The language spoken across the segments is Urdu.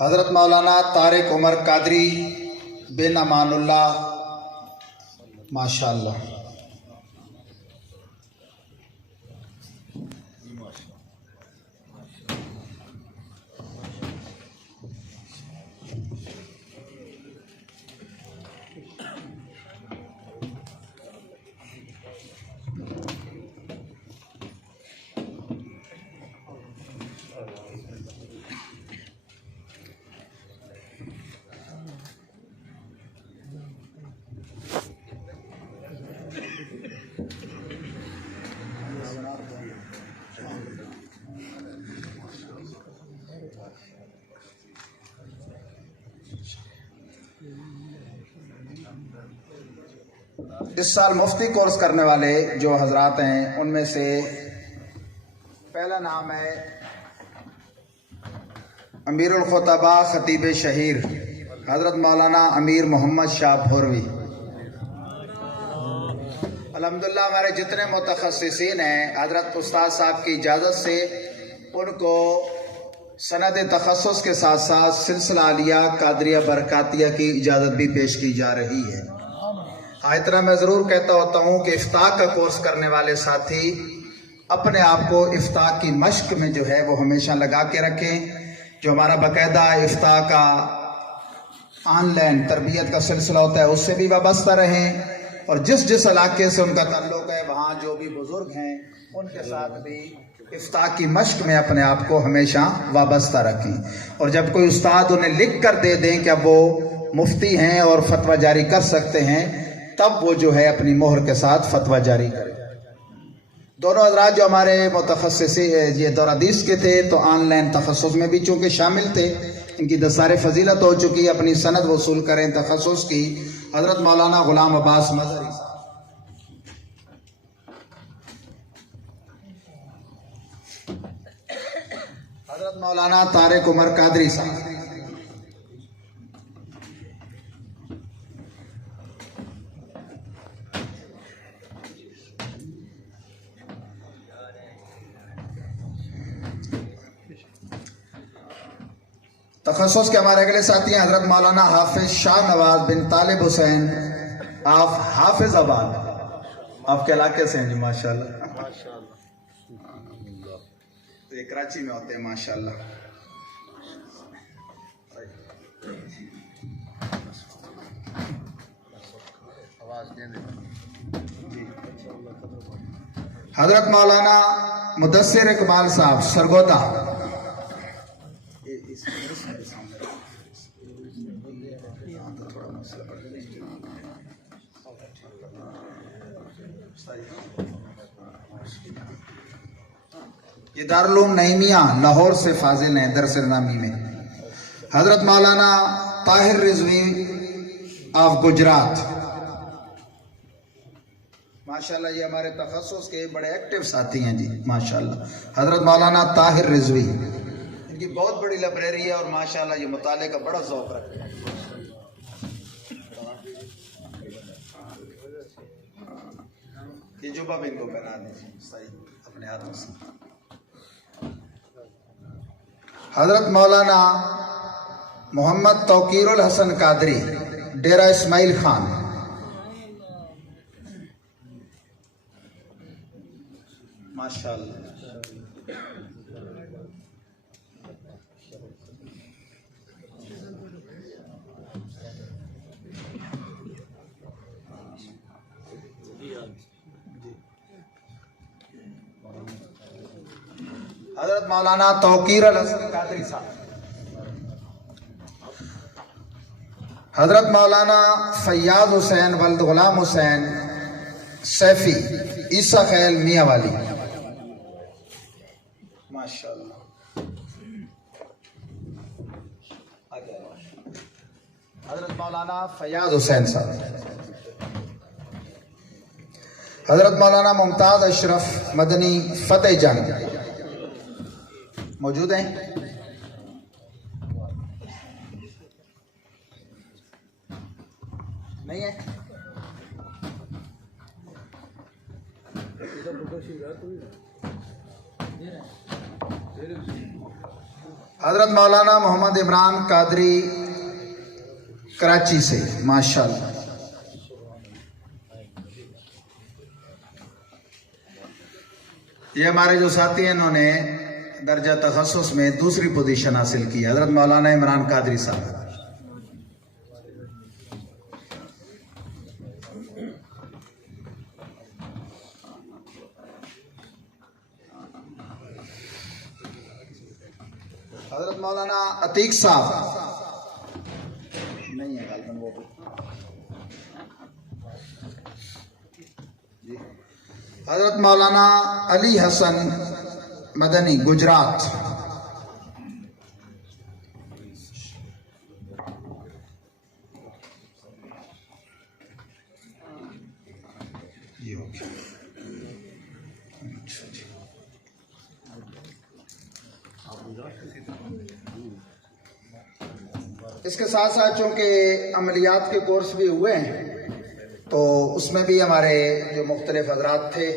حضرت مولانا طارق عمر قادری بن امان اللہ ماشاءاللہ۔ اس سال مفتی کورس کرنے والے جو حضرات ہیں ان میں سے پہلا نام ہے امیر الخطباء خطیب شہیر حضرت مولانا امیر محمد شاہ بھوروی۔ الحمدللہ ہمارے جتنے متخصصین ہیں حضرت استاد صاحب کی اجازت سے ان کو سند تخصص کے ساتھ ساتھ سلسلہ عالیہ قادریہ برکاتیہ کی اجازت بھی پیش کی جا رہی ہے۔ اتنا میں ضرور کہتا ہوتا ہوں کہ افتاء کا کورس کرنے والے ساتھی اپنے آپ کو افتاء کی مشق میں جو ہے وہ ہمیشہ لگا کے رکھیں۔ جو ہمارا باقاعدہ افتاء کا آن لائن تربیت کا سلسلہ ہوتا ہے اس سے بھی وابستہ رہیں، اور جس علاقے سے ان کا تعلق ہے وہاں جو بھی بزرگ ہیں ان کے ساتھ بھی افتاء کی مشق میں اپنے آپ کو ہمیشہ وابستہ رکھیں۔ اور جب کوئی استاد انہیں لکھ کر دے دیں کہ اب وہ مفتی ہیں اور فتویٰ جاری کر سکتے ہیں، تب وہ جو ہے اپنی مہر کے ساتھ فتویٰ جاری کرے۔ دونوں حضرات جو ہمارے متخصص یہ دور حدیث کے تھے تو آن لائن تخصص میں بھی چونکہ شامل تھے، ان کی دستار فضیلت ہو چکی، اپنی سند وصول کریں تخصص کی۔ حضرت مولانا غلام عباس مظہری صاحب، حضرت مولانا طارق عمر قادری صاحب، تخصص کے ہمارے اگلے ساتھی ہیں حضرت مولانا حافظ شاہ نواز بن طالب حسین آپ حافظ آباد، آپ کے علاقے سے ہیں جی ماشاءاللہ، یہ کراچی میں ہوتے ہیں ماشاءاللہ۔ حضرت مولانا مدثر اقبال صاحب سرگودا، یہ دارالعلوم نعیمیہ لاہور سے فاضل ہیں درس نامی میں۔ حضرت مولانا طاہر رضوی آف گجرات ماشاءاللہ، یہ ہمارے تخصص کے بڑے ایکٹیو ساتھی ہیں جی ماشاءاللہ۔ حضرت مولانا طاہر رضوی، ان کی بہت بڑی لائبریری ہے اور ماشاءاللہ یہ مطالعے کا بڑا ذوق رکھتے ہیں۔ یہ جبہ بھی ان کو پہنا دیں صحیح اپنے ہاتھوں سے۔ حضرت مولانا محمد توقیر الحسن قادری ڈیرہ اسماعیل خان، ماشاءاللہ۔ حضرت مولانا توقیر الحسن قادری صاحب، حضرت مولانا فیاض حسین ولد غلام حسین سیفی عیسیٰ خیل میاں والی، ماشاءاللہ۔ حضرت مولانا فیاض حسین صاحب، حضرت مولانا ممتاز اشرف مدنی فتح جنگ موجود ہیں؟ نہیں ہے؟ حضرت مولانا محمد عمران قادری کراچی سے ماشاءاللہ. یہ ہمارے جو ساتھی ہیں انہوں نے درجہ تخصص میں دوسری پوزیشن حاصل کی. حضرت مولانا عمران قادری صاحب. حضرت مولانا عتیق صاحب نہیں ہے غالباً وہ بھی. حضرت مولانا علی حسن مدنی گجرات. یہ ہو گیا. اس کے ساتھ ساتھ چونکہ عملیات کے کورس بھی ہوئے ہیں تو اس میں بھی ہمارے جو مختلف حضرات تھے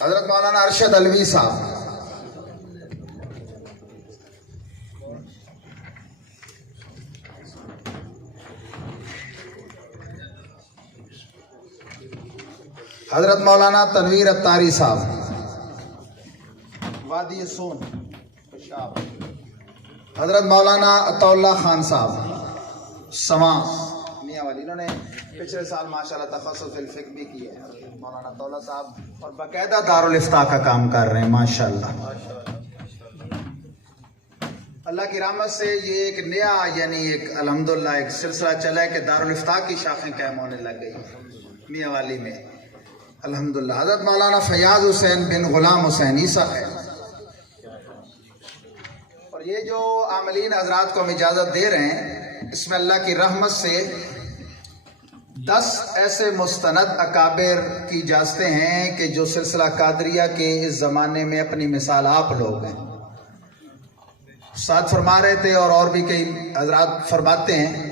حضرت مولانا ارشد علوی صاحب. حضرت مولانا تنویر اتاری صاحب وادی سون پشاب. حضرت مولانا عطا اللہ خان صاحب سماں میاں والی. انہوں نے پچھلے سال ماشاءاللہ تخصص الفقہ بھی کی ہے. مولانا عطا اللہ صاحب اور باقاعدہ دارالفتاء کا کام کر رہے ہیں ماشاءاللہ. اللہ کی رحمت سے یہ ایک نیا یعنی ایک الحمدللہ ایک سلسلہ چلا ہے کہ دارالفتاء کی شاخیں قائم ہونے لگ گئی میاں والی میں الحمدللہ. حضرت مولانا فیاض حسین بن غلام حسین عیسیٰ ہے. اور یہ جو عاملین حضرات کو ہم اجازت دے رہے ہیں اس میں اللہ کی رحمت سے 10 ایسے مستند اکابر کی اجازتیں ہیں کہ جو سلسلہ قادریہ کے اس زمانے میں اپنی مثال آپ لوگ ہیں. ساتھ فرما رہے تھے اور بھی کئی حضرات فرماتے ہیں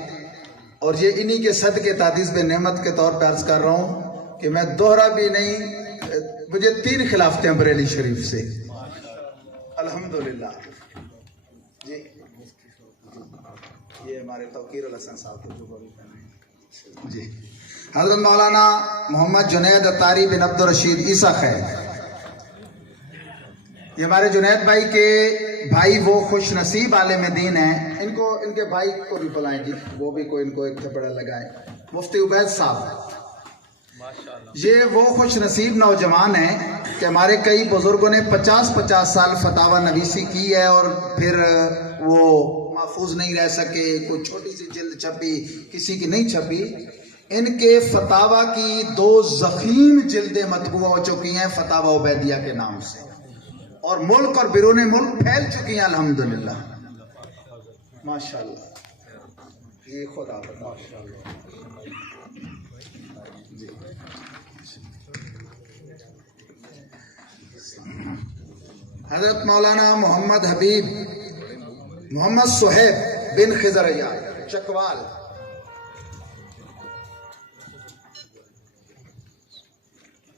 اور یہ انہی کے صدقے تعدیث بے نعمت کے طور پہ عرض کر رہا ہوں کہ میں دوہرا بھی نہیں. مجھے 3 خلافتیں بریلی شریف سے الحمدللہ. جی یہ ہمارے توقیر الحسن صاحب کو جی. حضرت مولانا محمد جنید اتاری بن عبد الرشید عیسیٰ خیر. یہ ہمارے جنید بھائی کے بھائی وہ خوش نصیب عالم دین ہیں. ان کے بھائی کو بھی بلائیں جی وہ بھی کوئی ان کو ایک تھپڑا لگائیں. مفتی عبید صاحب یہ وہ خوش نصیب نوجوان ہیں کہ ہمارے کئی بزرگوں نے 50 سال فتاوی نویسی کی ہے اور پھر وہ محفوظ نہیں رہ سکے. کوئی چھوٹی سی جلد چھپی کسی کی نہیں چھپی. ان کے فتاوی کی 2 ضخیم جلدیں مطبوع ہو چکی ہیں فتاوی عبیدیہ کے نام سے اور ملک اور بیرون ملک پھیل چکی ہیں الحمدللہ ماشاءاللہ. یہ خدا ماشاءاللہ. حضرت مولانا محمد حبیب محمد صہیب بن خضر عیاد چکوال.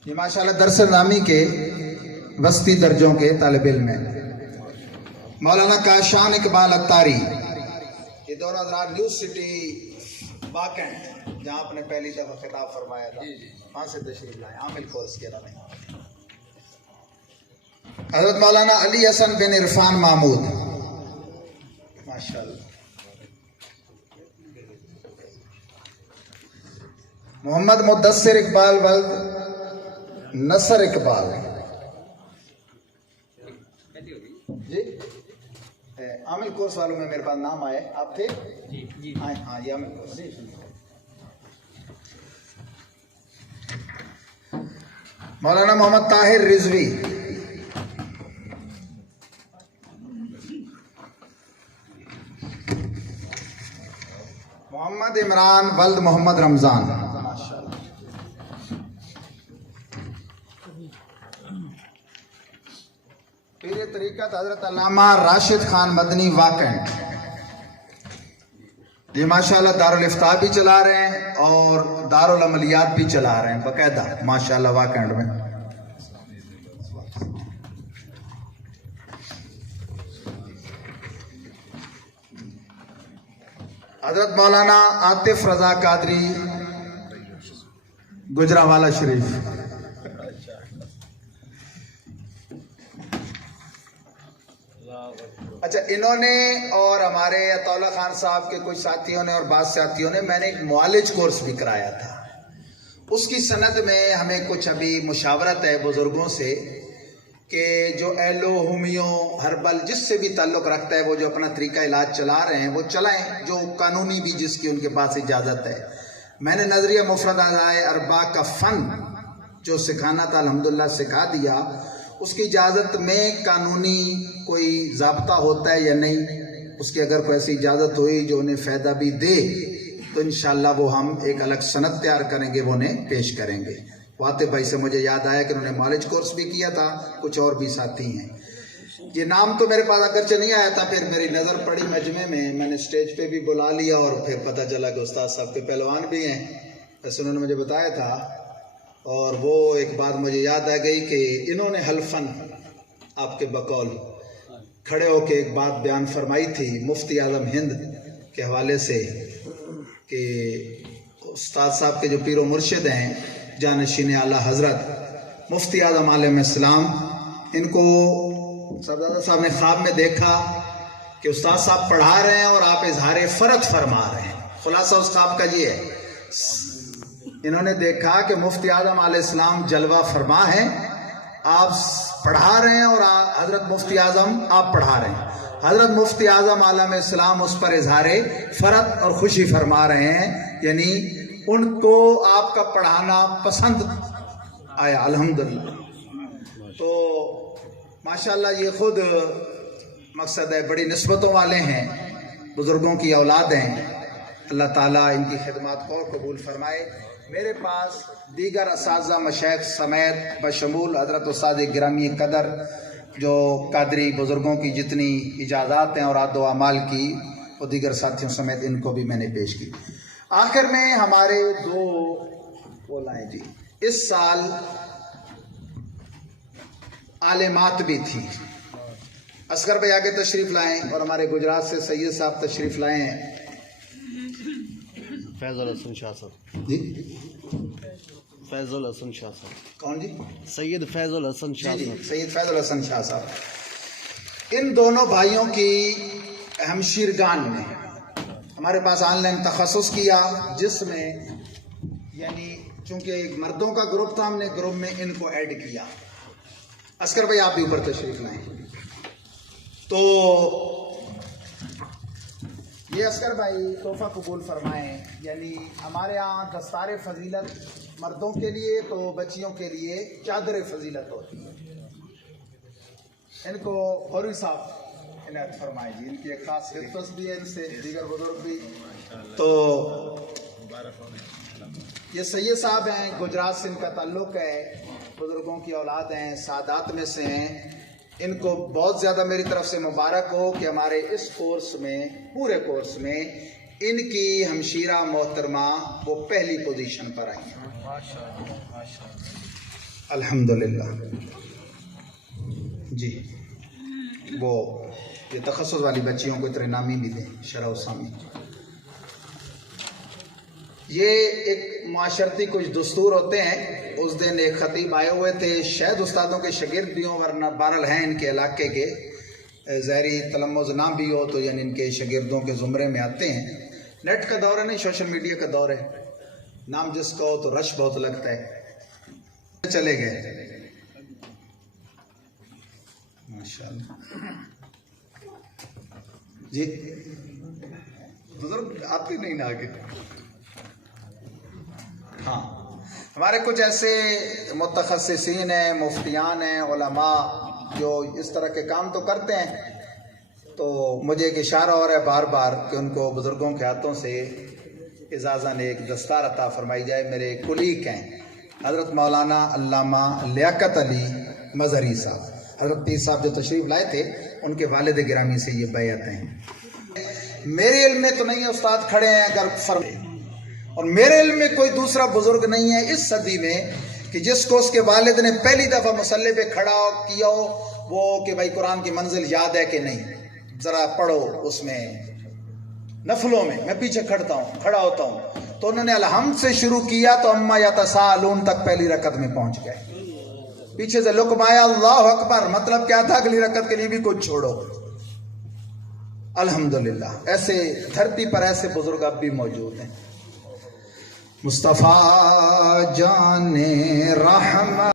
یہ ماشاءاللہ درس نامی کے وسطی درجوں کے طالب علم ہیں. مولانا کاشان اقبال اتاری. یہ دونوں حضرات نیو سٹی واقع ہیں جہاں آپ نے پہلی دفعہ خطاب فرمایا تھا وہاں سے تشریف لائے عامل کورس کے علاوہ. حضرت مولانا علی حسن بن عرفان محمود ماشاءاللہ. محمد مدثر اقبال ولد نصر اقبال. جی عامل کورس والوں میں میرے پاس نام آئے آپ تھے ہاں یہ عامل کورس. مولانا محمد طاہر رضوی. محمد عمران ولد محمد رمضان. پیر طریقت حضرت علامہ راشد خان مدنی واقع. یہ ماشاءاللہ دارال افتاء بھی چلا رہے ہیں اور دارالعملیات بھی چلا رہے ہیں باقاعدہ ماشاءاللہ واقعہ میں. حضرت مولانا عاطف رضا قادری گجرانوالہ شریف. اچھا انہوں نے اور ہمارے عطا اللہ خان صاحب کے کچھ ساتھیوں نے اور بعض ساتھیوں نے میں نے ایک معالج کورس بھی کرایا تھا. اس کی سند میں ہمیں کچھ ابھی مشاورت ہے بزرگوں سے کہ جو ایلو ہومیو ہربل جس سے بھی تعلق رکھتا ہے وہ جو اپنا طریقہ علاج چلا رہے ہیں وہ چلائیں، جو قانونی بھی جس کی ان کے پاس اجازت ہے. میں نے نظریہ مفرد رائے اربا کا فن جو سکھانا تھا الحمدللہ سکھا دیا. اس کی اجازت میں قانونی کوئی ضابطہ ہوتا ہے یا نہیں، اس کی اگر کوئی ایسی اجازت ہوئی جو انہیں فائدہ بھی دے تو انشاءاللہ وہ ہم ایک الگ سند تیار کریں گے، وہ انہیں پیش کریں گے. واطف بھائی سے مجھے یاد آیا کہ انہوں نے معالج کورس بھی کیا تھا، کچھ اور بھی ساتھی ہیں. یہ نام تو میرے پاس اگرچہ نہیں آیا تھا، پھر میری نظر پڑی مجمع میں نے اسٹیج پہ بھی بلا لیا اور پھر پتہ چلا کہ استاد صاحب کے پہلوان بھی ہیں، ایسے انہوں نے مجھے بتایا تھا. اور وہ ایک بات مجھے یاد آ گئی کہ انہوں نے حلفاً آپ کے بقول کھڑے ہو کے ایک بات بیان فرمائی تھی مفتی اعظم ہند کے حوالے سے کہ استاد صاحب کے جو پیر و مرشد ہیں جانشین اعلیٰ حضرت مفتی اعظم علیہ السلام، ان کو صاحبزادہ صاحب نے خواب میں دیکھا کہ استاد صاحب پڑھا رہے ہیں اور آپ اظہار فرض فرما رہے ہیں. خلاصہ اس خواب کا یہ ہے، انہوں نے دیکھا کہ مفتی اعظم علیہ السلام جلوہ فرما ہیں، آپ پڑھا رہے ہیں اور حضرت مفتی اعظم آپ پڑھا رہے ہیں. حضرت مفتی اعظم علیہ السلام اس پر اظہار فرض اور خوشی فرما رہے ہیں، یعنی ان کو آپ کا پڑھانا پسند آیا الحمدللہ. تو ماشاءاللہ یہ خود مقصد ہے، بڑی نسبتوں والے ہیں، بزرگوں کی اولاد ہیں. اللہ تعالیٰ ان کی خدمات کو قبول فرمائے. میرے پاس دیگر اساتذہ مشائخ سمیت بشمول حضرت استاد گرامی قدر جو قادری بزرگوں کی جتنی اجازات ہیں اور عاد و اعمال کی وہ دیگر ساتھیوں سمیت ان کو بھی میں نے پیش کی. آخر میں ہمارے دو بولائیں جی اس سال عالمات بھی تھی. اصغر بھائی آگے تشریف لائیں اور ہمارے گجرات سے سید صاحب تشریف لائے ہیں. فیض الحسن شاہ صاحب. جی فیض الحسن شاہ صاحب کون جی؟ سید فیض الحسن شاہ جی صاحب. سید فیض الحسن شاہ صاحب. ان دونوں بھائیوں کی ہمشیرگان نے ہمارے پاس آن لائن تخصص کیا، جس میں یعنی چونکہ ایک مردوں کا گروپ تھا، ہم نے گروپ میں ان کو ایڈ کیا. اصغر بھائی آپ بھی اوپر تشریف لائیں. تو یہ اصغر بھائی تحفہ قبول فرمائیں. یعنی ہمارے ہاں دستار فضیلت مردوں کے لیے تو بچیوں کے لیے چادر فضیلت ہوتی ہے. ان کو خوری صاحب عنایت فرمائیں جی، ان کی ایک خاص حفظ بھی ہے، ان سے دیگر بزرگ بھی. تو یہ سید صاحب ہیں، گجرات سے ان کا تعلق ہے، بزرگوں کی اولاد ہیں، سادات میں سے ہیں. ان کو بہت زیادہ میری طرف سے مبارک ہو کہ ہمارے اس کورس میں، پورے کورس میں ان کی ہمشیرہ محترمہ وہ پہلی پوزیشن پر آئی ہیں الحمدللہ. جی وہ یہ تخصص والی بچیوں کو اتنے نامی بھی دیں، شرح اسامی. یہ ایک معاشرتی کچھ دستور ہوتے ہیں. اس دن ایک خطیب آئے ہوئے تھے، شاید استادوں کے شاگرد بھی ہوں، ورنہ بہرحال ہیں ان کے علاقے کے، ظاہری تلمذ نہ بھی ہو تو یعنی ان کے شاگردوں کے زمرے میں آتے ہیں. نیٹ کا دور ہے، نہیں سوشل میڈیا کا دور ہے، نام جس کا ہو تو رش بہت لگتا ہے. چلے گئے ماشاءاللہ. جی بزرگ آپ ہی نہیں نا آگے. ہاں ہمارے کچھ ایسے متخصصین ہیں، مفتیان ہیں، علماء جو اس طرح کے کام تو کرتے ہیں. تو مجھے ایک اشارہ ہو رہا ہے بار بار کہ ان کو بزرگوں کے ہاتھوں سے اعزازاً ایک دستار عطا فرمائی جائے. میرے کلیگ ہیں حضرت مولانا علامہ لیاقت علی مظہری صاحب، حضرت پیر صاحب جو تشریف لائے تھے ان کے والد گرامی سے یہ بیعت ہیں. میرے علم میں تو نہیں ہے، استاد کھڑے ہیں اگر فرمائے، اور میرے علم میں کوئی دوسرا بزرگ نہیں ہے اس صدی میں کہ جس کو اس کے والد نے پہلی دفعہ مصلی پہ کھڑا کیا ہو وہ کہ بھائی قرآن کی منزل یاد ہے کہ نہیں، ذرا پڑھو اس میں نفلوں میں پیچھے کھڑا ہوتا ہوں، تو انہوں نے الحمد سے شروع کیا تو اما یتساءلون تک پہلی رکعت میں پہنچ گئے، پیچھے سے لقم آیا اللہ اکبر، مطلب کیا تھا اگلی رکعت کے لیے بھی کچھ چھوڑو۔ الحمدللہ ایسے دھرتی پر ایسے بزرگ اب بھی موجود ہیں۔ مصطفیٰ جان رحمت